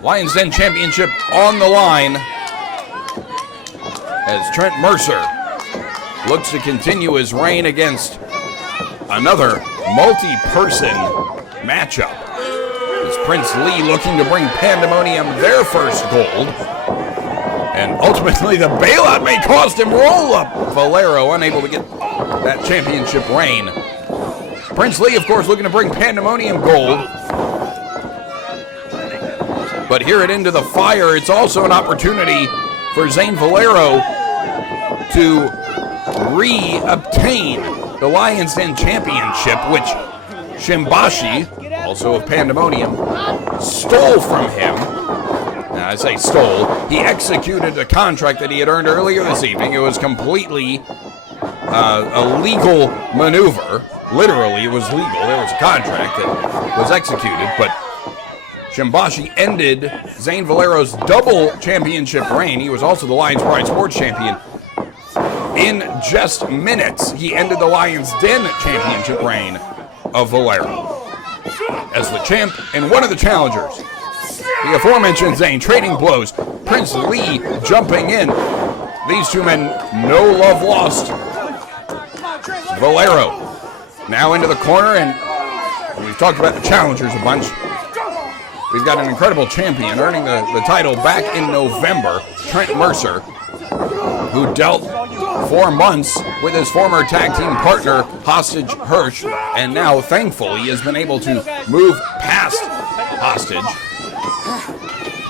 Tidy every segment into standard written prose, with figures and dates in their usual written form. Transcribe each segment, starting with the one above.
Lions Den Championship on the line as Trent Mercer looks to continue his reign against another multi-person matchup. It's Prince Ly looking to bring Pandemonium their first gold. And ultimately the bailout may cost him roll-up. Valero unable to get that championship reign. Prince Ly, of course, looking to bring Pandemonium gold. But here at Into the Fire, it's also an opportunity for Zane Valero to re-obtain the Lions Den Championship, which Shimbashi, also of Pandemonium, stole from him. Now, I say stole. He executed a contract that he had earned earlier this evening. It was completely a legal maneuver. Literally, it was legal. There was a contract that was executed, but Shimbashi ended Zane Valero's double championship reign. He was also the Lions Pride Sports Champion. In just minutes, he ended the Lions Den championship reign of Valero as the champ and one of the challengers. The aforementioned Zane trading blows. Prince Ly jumping in. These two men, no love lost. Valero now into the corner, and we've talked about the challengers a bunch. We've got an incredible champion earning the title back in November, Trent Mercer, who dealt 4 months with his former tag team partner, Hostage Hirsch, and now, thankfully, has been able to move past Hostage.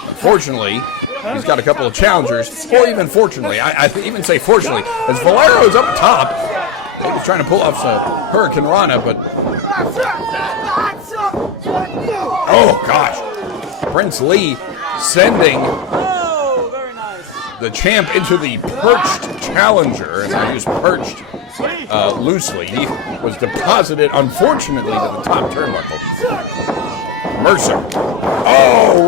Unfortunately, he's got a couple of challengers, or even fortunately, I even say fortunately, as Valero's up top. He was trying to pull off some Hurricane Rana, but oh gosh, Prince Ly sending the champ into the perched challenger, and I use perched loosely. He was deposited, unfortunately, to the top turnbuckle. Mercer,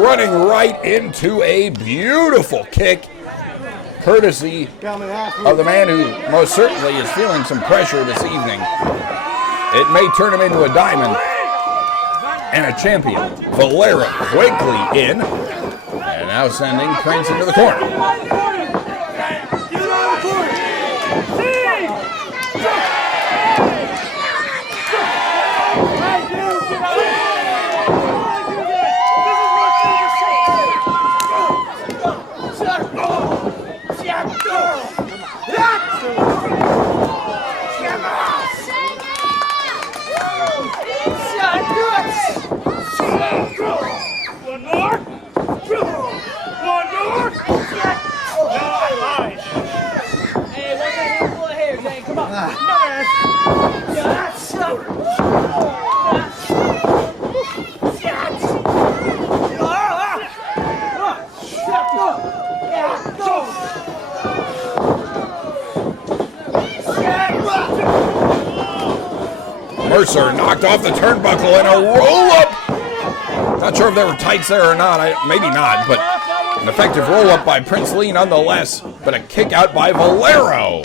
running right into a beautiful kick, courtesy of the man who most certainly is feeling some pressure this evening. It may turn him into a diamond and a champion. Valero quickly in, and now sending Prince into the corner. Mercer knocked off the turnbuckle and a roll-up. Not sure if there were tights there or not. Maybe not, but an effective roll-up by Prince Ly nonetheless. But a kick out by Valero.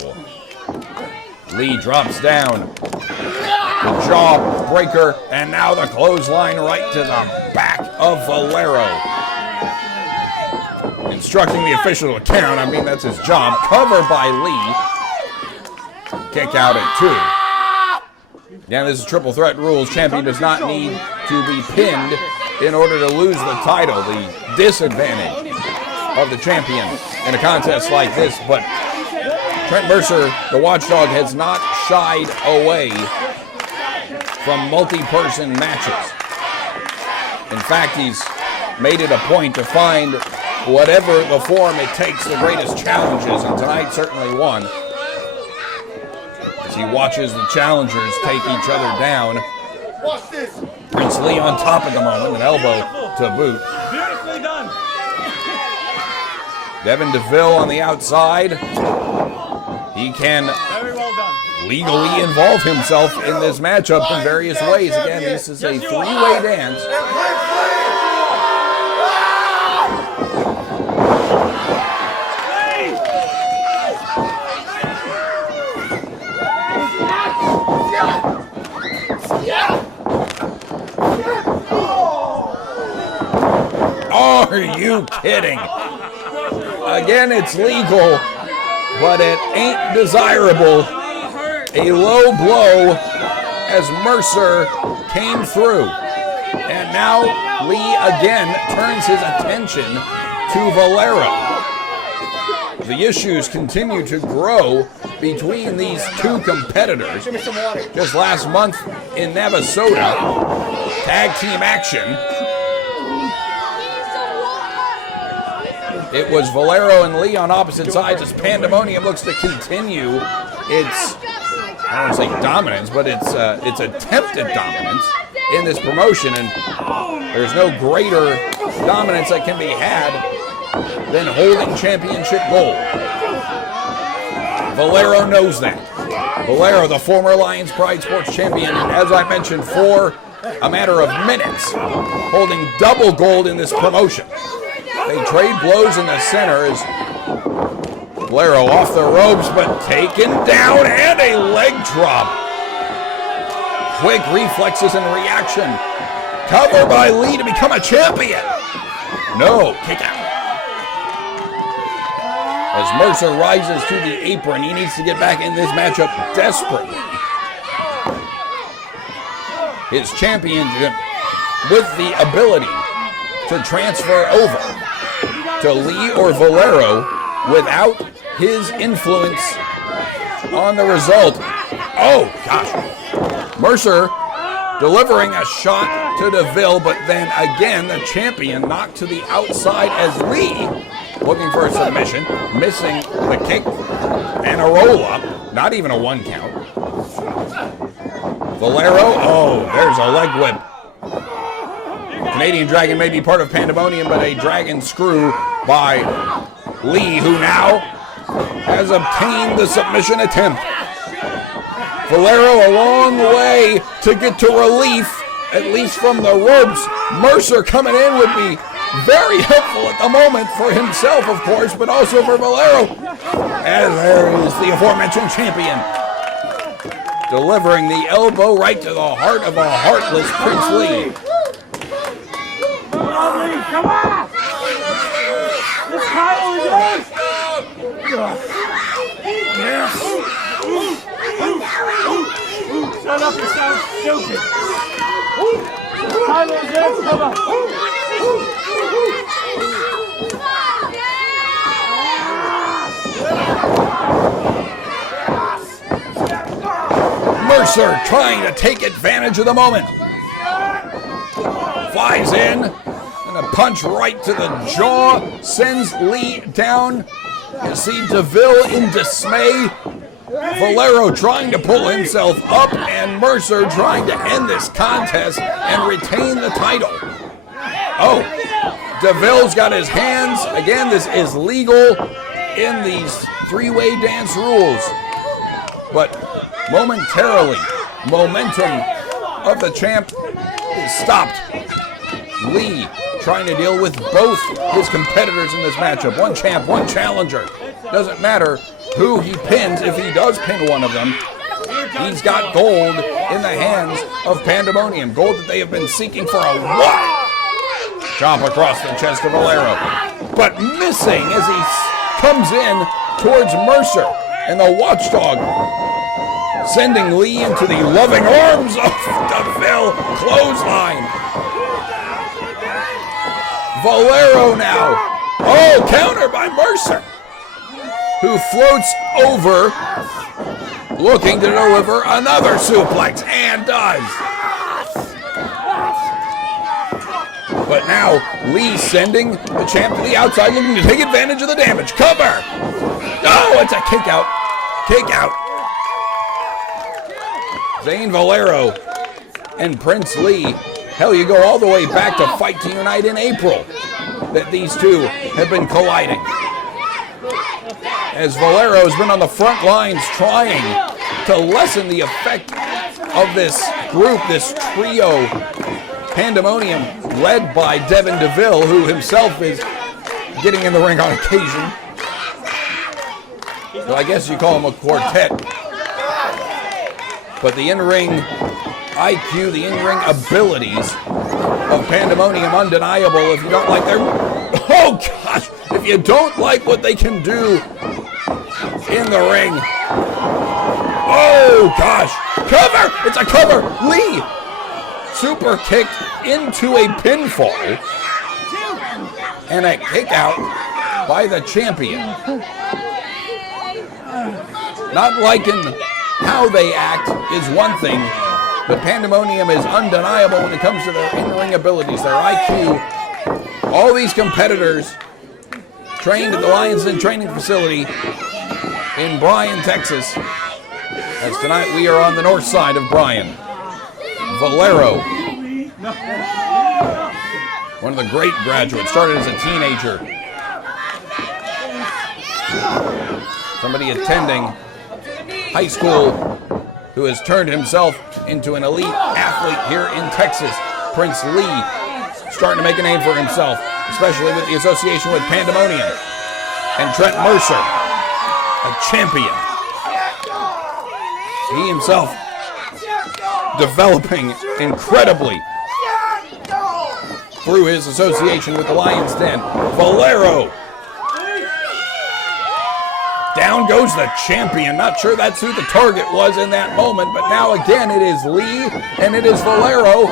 Ly drops down. The jaw breaker, and now the clothesline right to the back of Valero. Instructing the official to count. I mean, that's his job. Cover by Ly. Kick out at 2. Again, this is triple threat rules. Champion does not need to be pinned in order to lose the title. The disadvantage of the champion in a contest like this. But Trent Mercer, the Watchdog, has not shied away from multi-person matches. In fact, he's made it a point to find whatever the form it takes, the greatest challenges, and tonight certainly one. As he watches the challengers take each other down. Prince Ly on top at the moment, an elbow to boot. Beautifully done. Devin DeVille on the outside. He can Very well done. legally involve himself in this matchup in various ways. Again, this is a three-way dance. Are you kidding? Again, it's legal, but it ain't desirable. A low blow as Mercer came through. And now Lee again turns his attention to Valero. The issues continue to grow between these two competitors. Just last month in Navasota, tag team action, it was Valero and Lee on opposite sides as Pandemonium looks to continue its, I don't want to say dominance, but its attempted dominance in this promotion. And there's no greater dominance that can be had than holding championship gold. Valero knows that. Valero, the former Lions Pride Sports champion, as I mentioned, for a matter of minutes, holding double gold in this promotion. They trade blows in the center as Valero off the ropes, but taken down, and a leg drop. Quick reflexes and reaction. Cover by Lee to become a champion. No, kick out. As Mercer rises to the apron, he needs to get back in this matchup desperately. His championship with the ability to transfer over to Lee or Valero without his influence on the result. Oh, gosh. Mercer delivering a shot to DeVille, but then again, the champion knocked to the outside as Lee, looking for a submission, missing the kick and a roll-up. Not even a one count. Valero, oh, there's a leg whip. Canadian Dragon may be part of Pandemonium, but a dragon screw by Lee, who now has obtained the submission attempt. Valero a long way to get to relief, at least from the ropes. Mercer coming in would be very helpful at the moment for himself, of course, but also for Valero, as there is the aforementioned champion delivering the elbow right to the heart of a heartless Prince Lee. Come on! This title is yours! Yes! Shut up, you sound stupid! This title is yours, come on! Mercer trying to take advantage of the moment. Flies in, and a punch right to the jaw sends Lee down. You see DeVille in dismay. Valero trying to pull himself up, and Mercer trying to end this contest and retain the title. Oh, DeVille's got his hands. Again, this is legal in these three-way dance rules. But momentarily, momentum of the champ is stopped. Lee trying to deal with both his competitors in this matchup. One champ, one challenger. Doesn't matter who he pins. If he does pin one of them, he's got gold in the hands of Pandemonium. Gold that they have been seeking for a while. Chomp across the chest of Valero. But missing as he comes in towards Mercer. And the Watchdog sending Lee into the loving arms of DeVille. Clothesline. Valero now. Oh, counter by Mercer, who floats over, looking to deliver another suplex, and does. But now, Lee sending the champ to the outside, looking to take advantage of the damage. Cover! Oh, it's a kick out. Kick out. Zane Valero and Prince Lee. Hell, you go all the way back to Fight to Unite in April that these two have been colliding. As Valero has been on the front lines trying to lessen the effect of this group, this trio, Pandemonium, led by Devin DeVille, who himself is getting in the ring on occasion. So I guess you call him a quartet. But the in-ring IQ, the in-ring abilities of Pandemonium undeniable. If you don't like their... Oh, gosh! If you don't like what they can do in the ring... Oh, gosh! Cover! It's a cover! Lee! Super kicked into a pinfall. And a kick out by the champion. Not liking how they act is one thing, but Pandemonium is undeniable when it comes to their in-ring abilities, their IQ. All these competitors trained at the Lions Den training facility in Bryan, Texas. As tonight we are on the north side of Bryan. Valero, one of the great graduates, started as a teenager. Somebody attending high school who has turned himself into an elite athlete here in Texas. Prince Lee starting to make a name for himself, especially with the association with Pandemonium. And Trent Mercer, a champion. He himself developing incredibly through his association with the Lions Den. Valero. Down goes the champion. Not sure that's who the target was in that moment, but now again it is Lee and it is Valero.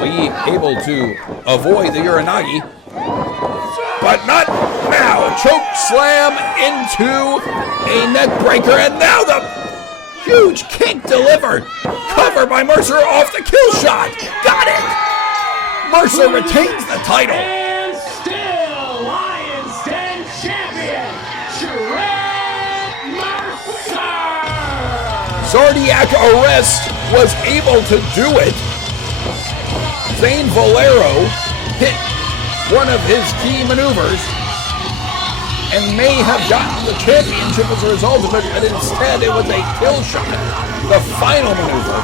Lee able to avoid the Uranagi, but not now. Choke slam into a neck breaker, and now the huge kick delivered. Cover by Mercer off the kill shot. Got it. Mercer retains the title. And still Lions Den champion, Trent Mercer. Zodiac Arrest was able to do it. Zane Valero hit one of his key maneuvers and may have gotten the championship as a result of it, but instead it was a kill shot, the final maneuver,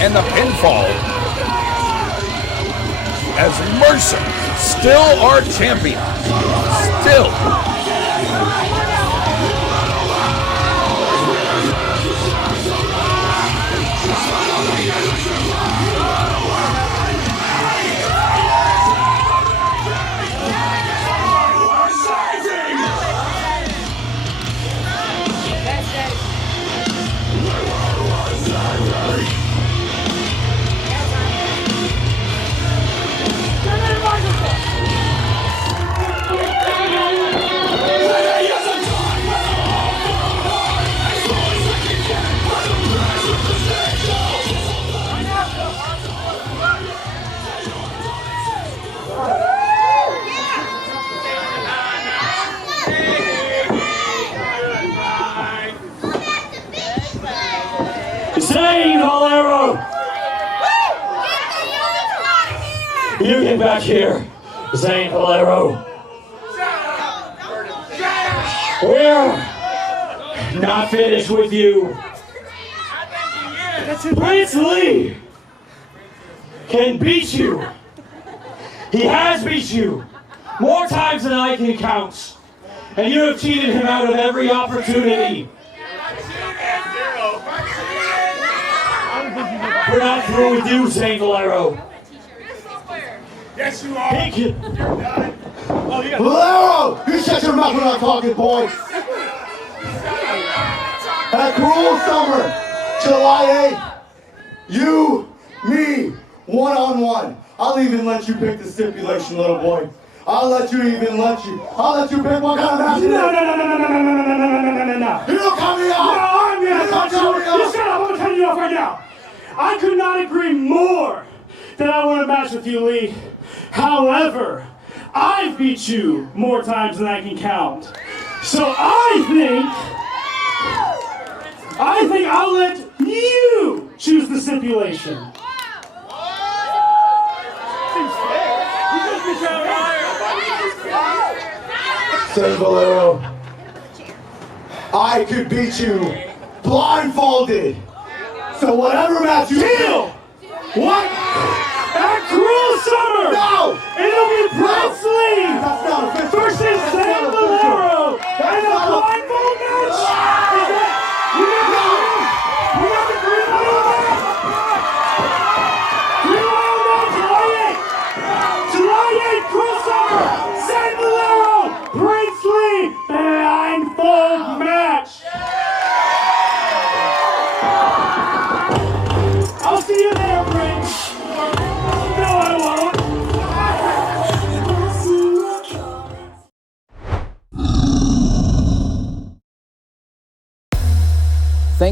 and the pinfall, as Mercer, still our champion, still. Zane Valero! You get back here, Zane Valero. We're not finished with you. Prince Lee can beat you. He has beat you more times than I can count. And you have cheated him out of every opportunity. We're not through with you, Zane Valero. Yes, you are. He can... Valero! You shut your mouth when I'm talking, boy. That cruel summer, July 8th, you, me, one-on-one. I'll even let you pick the stipulation, little boy. I'll let you pick what kind of match it is. No. You don't cut me off. No, I'm gonna cut you off. You shut up, I'm gonna cut you off right now. I could not agree more that I want to match with you, Lee. However, I've beat you more times than I can count. So I think I'll let you choose the stipulation. Zane Valero, I could beat you blindfolded. So whatever match you Deal! What? That cruel summer! No! It'll be Prince Lee That's not official. versus Zane Valero and a blindfold match! Is that... We got the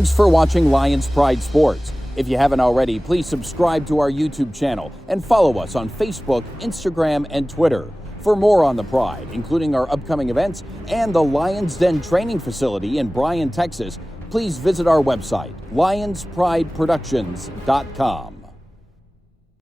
Thanks for watching Lions Pride Sports. If you haven't already, please subscribe to our YouTube channel and follow us on Facebook, Instagram, and Twitter. For more on the Pride, including our upcoming events and the Lions Den training facility in Bryan, Texas, please visit our website, lionsprideproductions.com.